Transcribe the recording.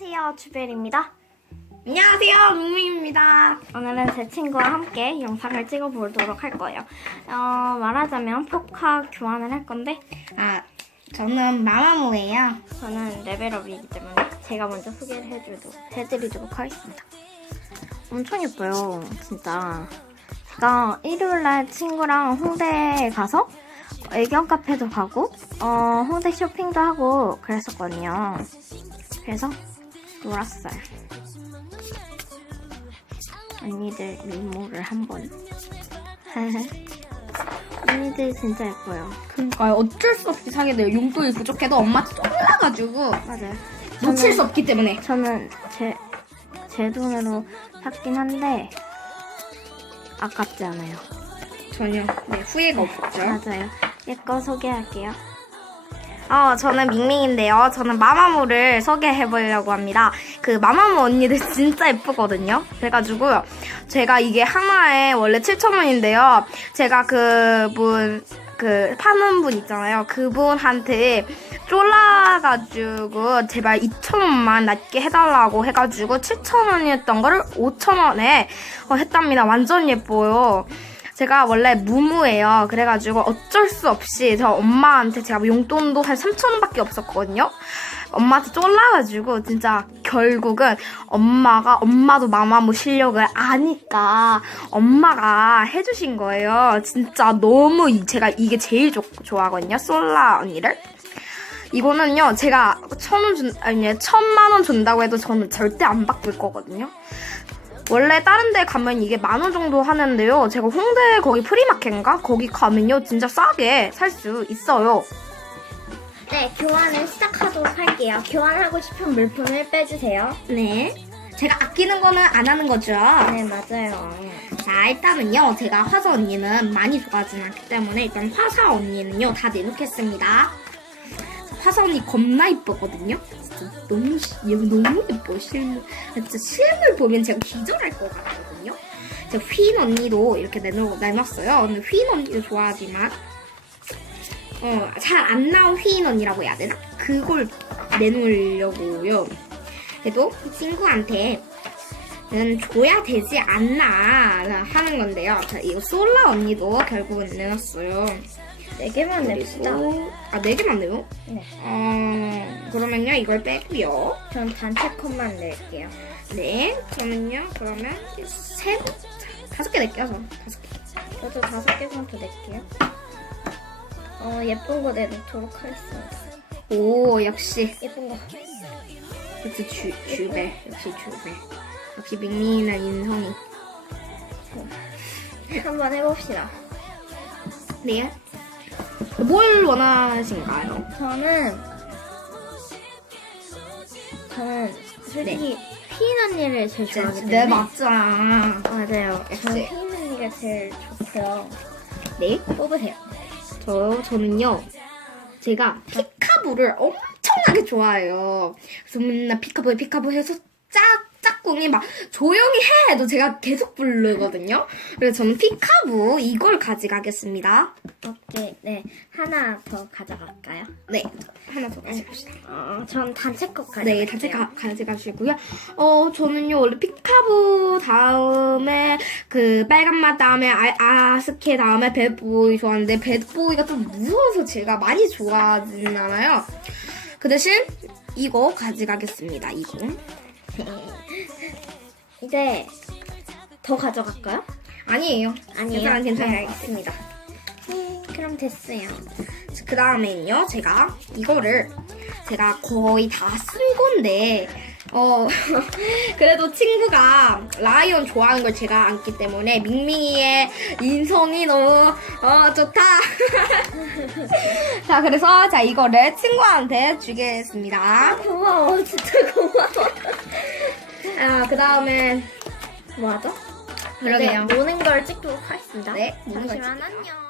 안녕하세요, 주벨입니다. 안녕하세요, 뭉뭉입니다. 오늘은 제 친구와 함께 영상을 찍어보도록 할 거예요. 어, 말하자면 포카 교환을 할 건데 아, 저는 마마무예요. 저는 레벨업이기 때문에 제가 먼저 소개를 해주도, 해드리도록 하겠습니다. 엄청 예뻐요, 진짜. 제가 일요일날 친구랑 홍대에 가서 애견 카페도 가고 어, 홍대 쇼핑도 하고 그랬었거든요. 그래서 놀았어요. 언니들 미모를 한번. 언니들 진짜 예뻐요. 그러니까요, 어쩔 수 없이 사게 돼요. 용돈이 부족해도 엄마한테 쫄라가지고 맞아요. 놓칠 수 없기 때문에. 저는 제, 제 돈으로 샀긴 한데 아깝지 않아요. 전혀 네, 후회가 없었죠. 맞아요. 얘 거 소개할게요. 어, 저는 밍밍인데요. 저는 마마무를 소개해보려고 합니다. 그 마마무 언니들 진짜 예쁘거든요. 그래가지고 제가 이게 하나에 원래 7,000원인데요. 제가 그분, 그 파는 분 있잖아요. 그분한테 쫄라가지고 제발 2,000원만 낮게 해달라고 해가지고 7,000원이었던 거를 5,000원에 했답니다. 완전 예뻐요. 제가 원래 무무예요. 그래가지고 어쩔 수 없이 저 엄마한테 제가 용돈도 한 3,000원밖에 없었거든요. 엄마한테 쫄라가지고 진짜 결국은 엄마가 엄마도 마마무 실력을 아니까 엄마가 해주신 거예요. 진짜 너무 이- 제가 이게 제일 좋, 좋아하거든요. 솔라 언니를. 이거는요, 제가 천 원 준, 아니, 천만 원 준다고 해도 저는 절대 안 바꿀 거거든요. 원래 다른 데 가면 이게 만 원 정도 하는데요. 제가 홍대 거기 프리마켓인가? 거기 가면요. 진짜 싸게 살 수 있어요. 네, 교환을 시작하도록 할게요. 교환하고 싶은 물품을 빼주세요. 네. 제가 아끼는 거는 안 하는 거죠. 네, 맞아요. 자, 일단은요. 제가 화사 언니는 많이 좋아하진 않기 때문에 일단 화사 언니는요. 다 내놓겠습니다. 화사 언니 겁나 이쁘거든요. 너무, 시- 너무 예뻐, 실물. 진짜 실물 보면 제가 기절할 것 같거든요. 제가 휘인 언니도 이렇게 내놓, 내놨어요. 근데 휘인 언니도 좋아하지만, 어, 잘 안 나온 휘인 언니라고 해야 되나? 그걸 내놓으려고요. 그래도 친구한테 는 줘야 되지 않나 하는 건데요. 자, 이거 솔라 언니도 결국은 내놨어요. 네 개만 냅시다. 아, 네 개만 내요? 네. 어, 그러면요, 이걸 빼고요. 전 단체 컷만 낼게요. 네, 저는요, 그러면 세, 다섯 개 낼게요, 저는. 다섯 개. 저도 다섯 개 정도 낼게요. 어, 예쁜 거 내놓도록 하겠습니다. 오, 역시, 예쁜 거. 역시 주, 주배. 역시 주배. 역시 밍밍이는 인성이. 한번 해봅시다. 네. 뭘 원하신가요? 저는 저는 솔직히 피인 언니를 제일 좋아하기 때문에 네, 맞잖아. 맞아요. 역시. 저는 피인 언니가 제일 좋고요. 네. 뽑으세요. 저, 저는요, 제가 피카부를 엄청나게 좋아해요. 그래서 맨날 피카부, 피카부 해서 짝, 짝꿍이 막 조용히 해! 도 제가 계속 부르거든요. 그래서 저는 피카부 이걸 가져가겠습니다. 오케이, 네 하나 더 가져갈까요? 네, 하나 더 가져갑시다. 어, 전 단체 것 가져갈게요. 네, 단체 가, 가져가시고요. 어, 저는요, 원래 피카부 다음에 그 빨간맛 다음에 아, 아스케 다음에 배드보이 좋아하는데 배드보이가 좀 무서워서 제가 많이 좋아하진 않아요. 그 대신 이거 가져가겠습니다, 이거. 이제 더 가져갈까요? 아니에요. 아니에요? 괜찮아요, 괜찮아요. 네, 알겠습니다. 네, 그럼 됐어요. 그 다음에는요, 제가 이거를 제가 거의 다 쓴 건데, 어, 그래도 친구가 라이언 좋아하는 걸 제가 안기 때문에 밍밍이의 인성이 너무, 어, 좋다. 자, 그래서 자, 이거를 친구한테 주겠습니다. 고마워, 진짜 고마워. 아, 그 다음에, 뭐 하죠? 그러게요. 네, 노는 걸 찍도록 하겠습니다. 네, 노는 걸 잠시만 안녕.